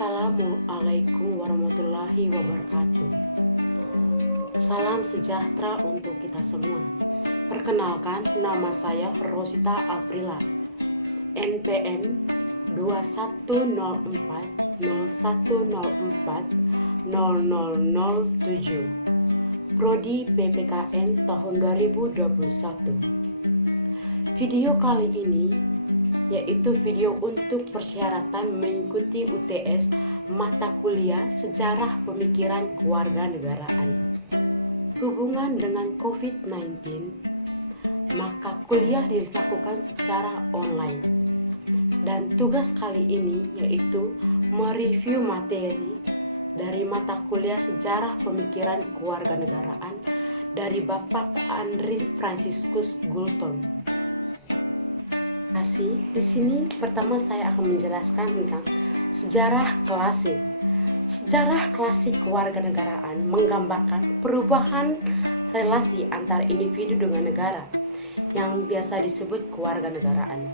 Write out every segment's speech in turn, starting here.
Assalamualaikum warahmatullahi wabarakatuh. Salam sejahtera untuk kita semua. Perkenalkan, nama saya Rosita Aprila, NPM 210401040007, Prodi PPKN tahun 2021. Video kali ini yaitu video untuk persyaratan mengikuti UTS mata kuliah Sejarah Pemikiran Kewarganegaraan. Hubungan dengan COVID-19, maka kuliah dilakukan secara online. Dan tugas kali ini yaitu mereview materi dari mata kuliah Sejarah Pemikiran Kewarganegaraan dari Bapak Andri Franciscus Gulton. Di sini pertama saya akan menjelaskan tentang sejarah klasik. Sejarah klasik kewarganegaraan menggambarkan perubahan relasi antara individu dengan negara yang biasa disebut kewarganegaraan.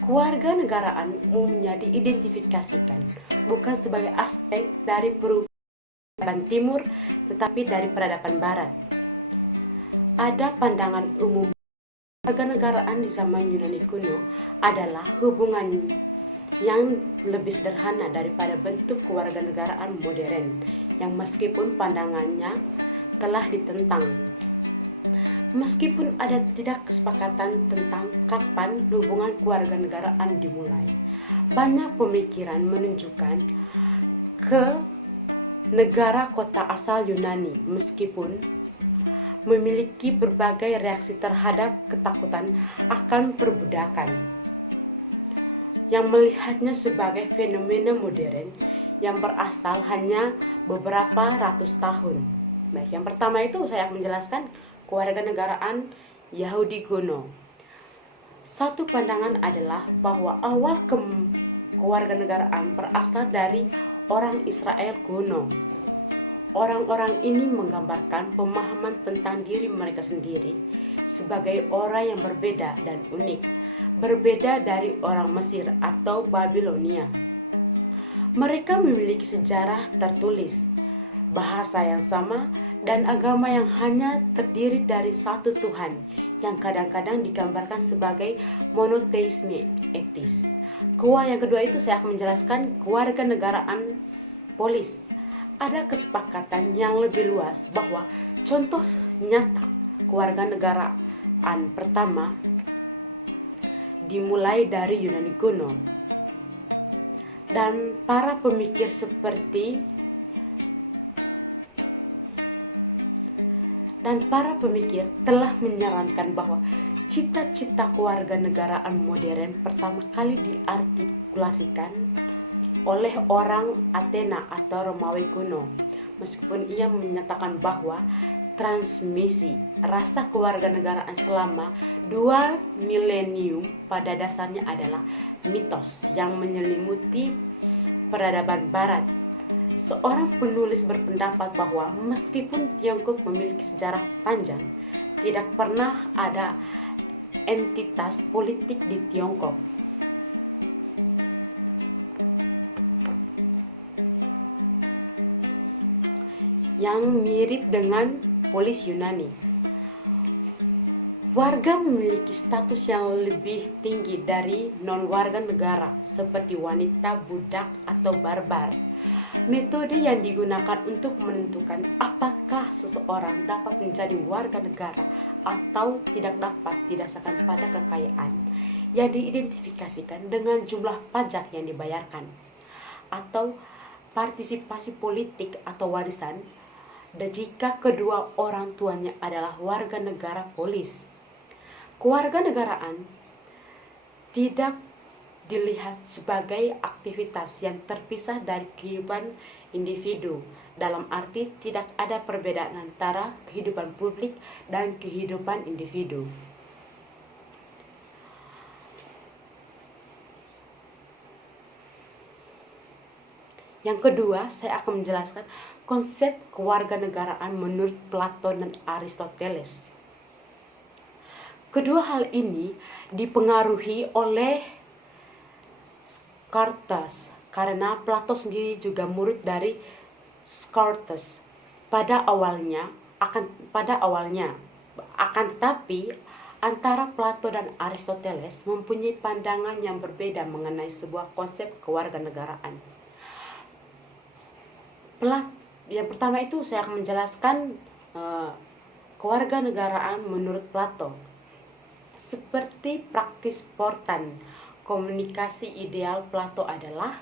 Kewarganegaraan umumnya diidentifikasikan bukan sebagai aspek dari peradaban timur tetapi dari peradaban barat. Ada pandangan umum kewarganegaraan di zaman Yunani kuno adalah hubungan yang lebih sederhana daripada bentuk kewarganegaraan modern yang meskipun pandangannya telah ditentang. Meskipun ada tidak kesepakatan tentang kapan hubungan kewarganegaraan dimulai, banyak pemikiran menunjukkan ke negara kota asal Yunani meskipun memiliki berbagai reaksi terhadap ketakutan akan perbudakan, yang melihatnya sebagai fenomena modern yang berasal hanya beberapa ratus tahun. Baik, yang pertama itu saya akan menjelaskan kewarganegaraan Yahudi kuno. Satu pandangan adalah bahwa awal kewarganegaraan berasal dari orang Israel kuno. Orang-orang ini menggambarkan pemahaman tentang diri mereka sendiri sebagai orang yang berbeda dan unik, berbeda dari orang Mesir atau Babilonia. Mereka memiliki sejarah tertulis, bahasa yang sama, dan agama yang hanya terdiri dari satu Tuhan, yang kadang-kadang digambarkan sebagai monoteisme etis. Yang kedua itu saya akan menjelaskan kewarganegaraan polis. Ada kesepakatan yang lebih luas bahwa contoh nyata kewarganegaraan pertama dimulai dari Yunani kuno, dan para pemikir telah menyarankan bahwa cita-cita kewarganegaraan modern pertama kali diartikulasikan oleh orang Athena atau Romawi kuno, meskipun ia menyatakan bahwa transmisi rasa kewarganegaraan selama 2 milenium pada dasarnya adalah mitos yang menyelimuti peradaban barat. Seorang penulis berpendapat bahwa meskipun Tiongkok memiliki sejarah panjang, tidak pernah ada entitas politik di Tiongkok yang mirip dengan polis Yunani. Warga memiliki status yang lebih tinggi dari non-warga negara seperti wanita, budak, atau barbar. Metode yang digunakan untuk menentukan apakah seseorang dapat menjadi warga negara atau tidak dapat didasarkan pada kekayaan yang diidentifikasikan dengan jumlah pajak yang dibayarkan atau partisipasi politik atau warisan, dan jika kedua orang tuanya adalah warga negara polis. Kewarganegaraan tidak dilihat sebagai aktivitas yang terpisah dari kehidupan individu, dalam arti tidak ada perbedaan antara kehidupan publik dan kehidupan individu. Yang kedua, saya akan menjelaskan konsep kewarganegaraan menurut Plato dan Aristoteles. Kedua hal ini dipengaruhi oleh karena Plato sendiri juga murid dari Socrates pada awalnya. Akan tetapi antara Plato dan Aristoteles mempunyai pandangan yang berbeda mengenai sebuah konsep kewarganegaraan. Yang pertama itu saya akan menjelaskan kewarganegaraan menurut Plato. Seperti praktis spontan, komunikasi ideal Plato adalah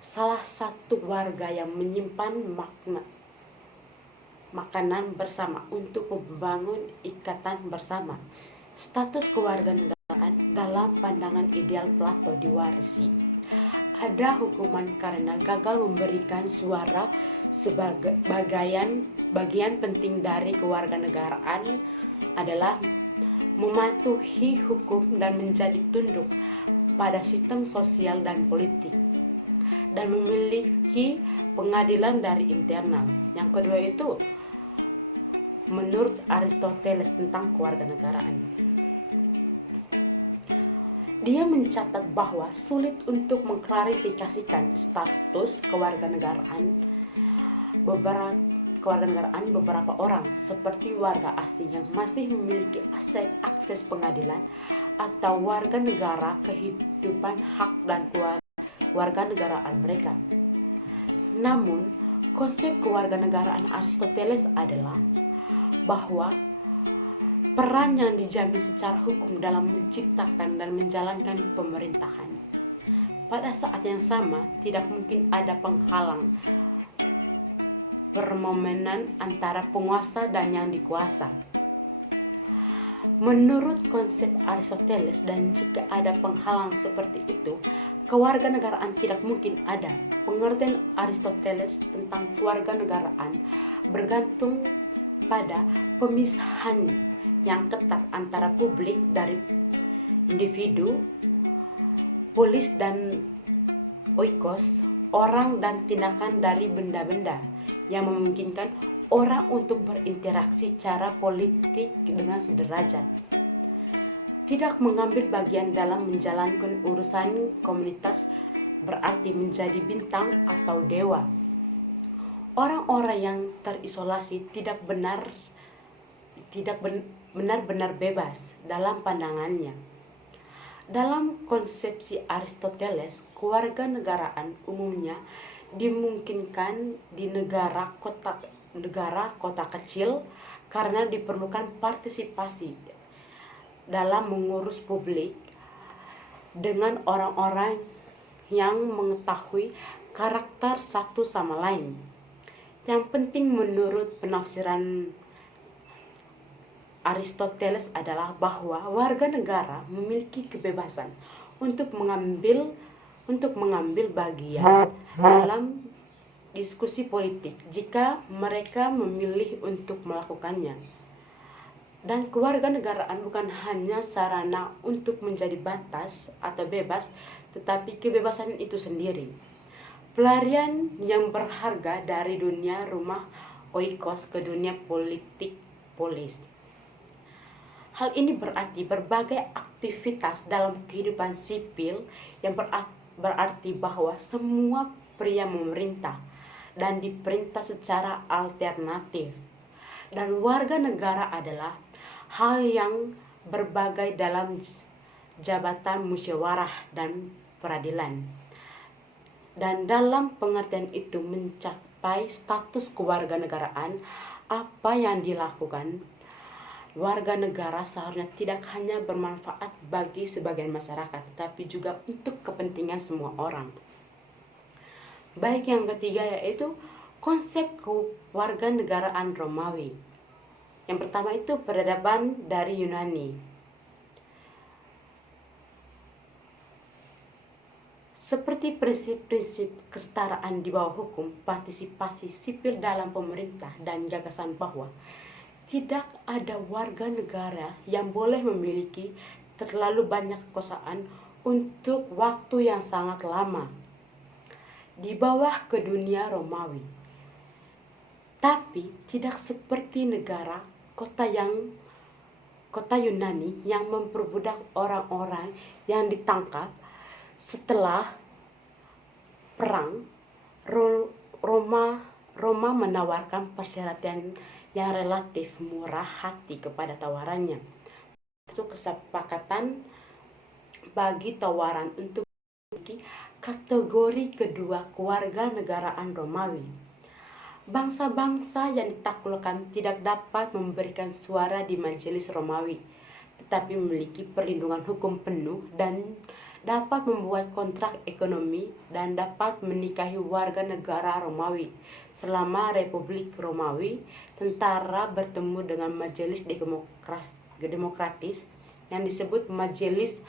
salah satu warga yang menyimpan makanan bersama untuk membangun ikatan bersama. Status kewarganegaraan dalam pandangan ideal Plato diwarisi. Ada hukuman karena gagal memberikan suara sebagai bagian penting dari kewarganegaraan adalah mematuhi hukum dan menjadi tunduk pada sistem sosial dan politik, dan memiliki pengadilan dari internal. Yang kedua itu menurut Aristoteles tentang kewarganegaraan. Dia mencatat bahwa sulit untuk mengklarifikasikan status kewarganegaraan beberapa orang, seperti warga asing yang masih memiliki akses pengadilan, atau warga negara kehidupan hak dan kewarganegaraan mereka. Namun, konsep kewarganegaraan Aristoteles adalah bahwa peran yang dijamin secara hukum dalam menciptakan dan menjalankan pemerintahan. Pada saat yang sama, tidak mungkin ada penghalang permomenan antara penguasa dan yang dikuasa. Menurut konsep Aristoteles, dan jika ada penghalang seperti itu, kewarganegaraan tidak mungkin ada. Pengertian Aristoteles tentang kewarganegaraan bergantung pada pemisahan yang ketat antara publik dari individu, polis dan oikos, orang dan tindakan dari benda-benda, yang memungkinkan orang untuk berinteraksi secara politik dengan sederajat. Tidak mengambil bagian dalam menjalankan urusan komunitas berarti menjadi bintang atau dewa. Orang-orang yang terisolasi tidak benar-benar bebas dalam pandangannya. Dalam konsepsi Aristoteles, kewarganegaraan umumnya dimungkinkan di negara kota kecil karena diperlukan partisipasi dalam mengurus publik dengan orang-orang yang mengetahui karakter satu sama lain. Yang penting menurut penafsiran Aristoteles adalah bahwa warga negara memiliki kebebasan untuk mengambil bagian dalam diskusi politik jika mereka memilih untuk melakukannya. Dan kewarganegaraan bukan hanya sarana untuk menjadi batas atau bebas, tetapi kebebasan itu sendiri. Pelarian yang berharga dari dunia rumah oikos ke dunia politik polis. Hal ini berarti berbagai aktivitas dalam kehidupan sipil, yang berarti bahwa semua pria memerintah dan diperintah secara alternatif. Dan warga negara adalah hal yang berbagai dalam jabatan musyawarah dan peradilan. Dan dalam pengertian itu mencapai status kewarganegaraan, apa yang dilakukan warga negara seharusnya tidak hanya bermanfaat bagi sebagian masyarakat, tetapi juga untuk kepentingan semua orang. Baik, yang ketiga yaitu konsep kewarganegaraan Romawi. Yang pertama itu peradaban dari Yunani. Seperti prinsip-prinsip kesetaraan di bawah hukum, partisipasi sipil dalam pemerintah, dan gagasan bahwa tidak ada warga negara yang boleh memiliki terlalu banyak kekuasaan untuk waktu yang sangat lama di bawah ke dunia Romawi. Tapi tidak seperti negara kota Yunani yang memperbudak orang-orang yang ditangkap, Setelah perang, Roma menawarkan persyaratan yang relatif murah hati kepada tawarannya. Itu kesepakatan bagi tawaran untuk kategori kedua kewarganegaraan Romawi. Bangsa-bangsa yang ditaklukkan tidak dapat memberikan suara di majelis Romawi, tetapi memiliki perlindungan hukum penuh dan dapat membuat kontrak ekonomi dan dapat menikahi warga negara Romawi. Selama Republik Romawi, tentara bertemu dengan majelis demokratis yang disebut majelis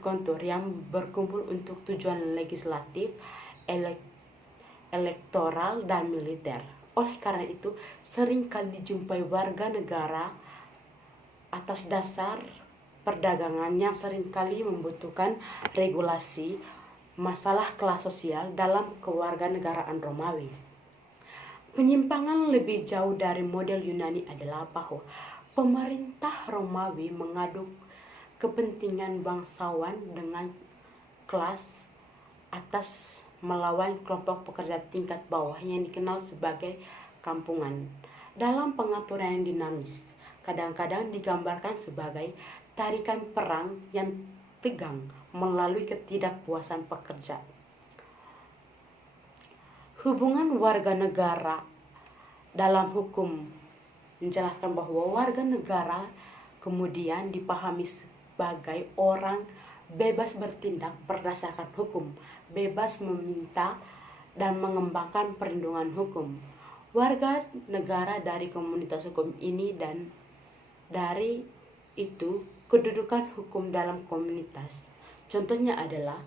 kontur yang berkumpul untuk tujuan legislatif, elektoral, dan militer. Oleh karena itu, seringkali dijumpai warga negara atas dasar perdagangan yang seringkali membutuhkan regulasi masalah kelas sosial dalam kewarganegaraan Romawi. Penyimpangan lebih jauh dari model Yunani adalah bahwa pemerintah Romawi mengaduk kepentingan bangsawan dengan kelas atas melawan kelompok pekerja tingkat bawah yang dikenal sebagai kampungan. Dalam pengaturan yang dinamis, kadang-kadang digambarkan sebagai tarikan perang yang tegang melalui ketidakpuasan pekerja. Hubungan warga negara dalam hukum menjelaskan bahwa warga negara kemudian dipahami sebagai orang bebas bertindak berdasarkan hukum, bebas meminta dan mengembangkan perlindungan hukum. Warga negara dari komunitas hukum ini dan dari itu kedudukan hukum dalam komunitas. Contohnya adalah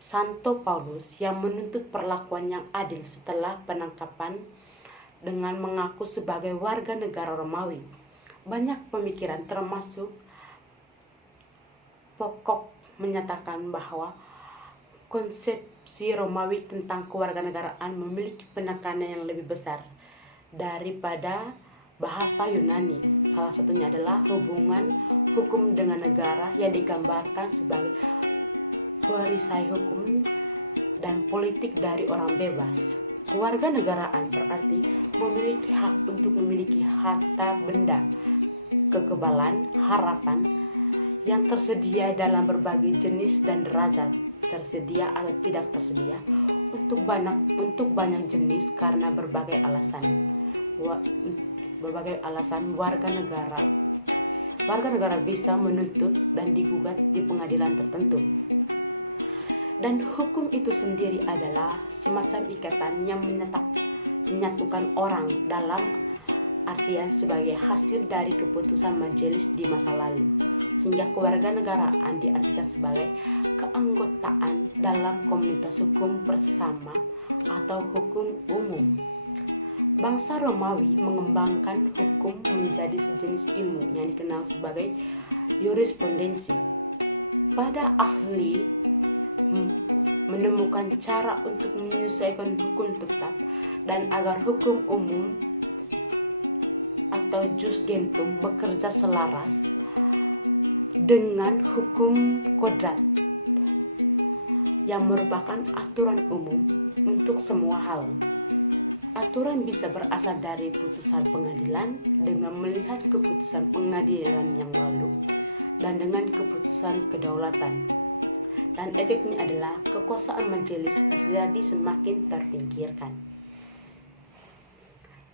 Santo Paulus yang menuntut perlakuan yang adil setelah penangkapan dengan mengaku sebagai warga negara Romawi. Banyak pemikiran termasuk pokok menyatakan bahwa konsepsi Romawi tentang kewarganegaraan memiliki penekanan yang lebih besar daripada bahasa Yunani. Salah satunya adalah hubungan hukum dengan negara yang digambarkan sebagai perisai hukum dan politik dari orang bebas. Kewarganegaraan berarti memiliki hak untuk memiliki harta benda, kekebalan, harapan yang tersedia dalam berbagai jenis dan derajat, tersedia atau tidak tersedia untuk banyak jenis karena berbagai alasan warga negara bisa menuntut dan digugat di pengadilan tertentu. Dan hukum itu sendiri adalah semacam ikatan yang menyatukan orang dalam artian sebagai hasil dari keputusan majelis di masa lalu, sehingga kewarganegaraan diartikan sebagai keanggotaan dalam komunitas hukum bersama atau hukum umum. Bangsa Romawi mengembangkan hukum menjadi sejenis ilmu yang dikenal sebagai jurisprudensi. Pada ahli menemukan cara untuk menyesuaikan hukum tetap dan agar hukum umum atau jus gentum bekerja selaras dengan hukum kodrat yang merupakan aturan umum untuk semua hal. Aturan bisa berasal dari putusan pengadilan dengan melihat keputusan pengadilan yang lalu dan dengan keputusan kedaulatan. Dan efeknya adalah kekuasaan majelis jadi semakin terpinggirkan.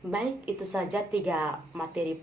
Baik, itu saja 3 materi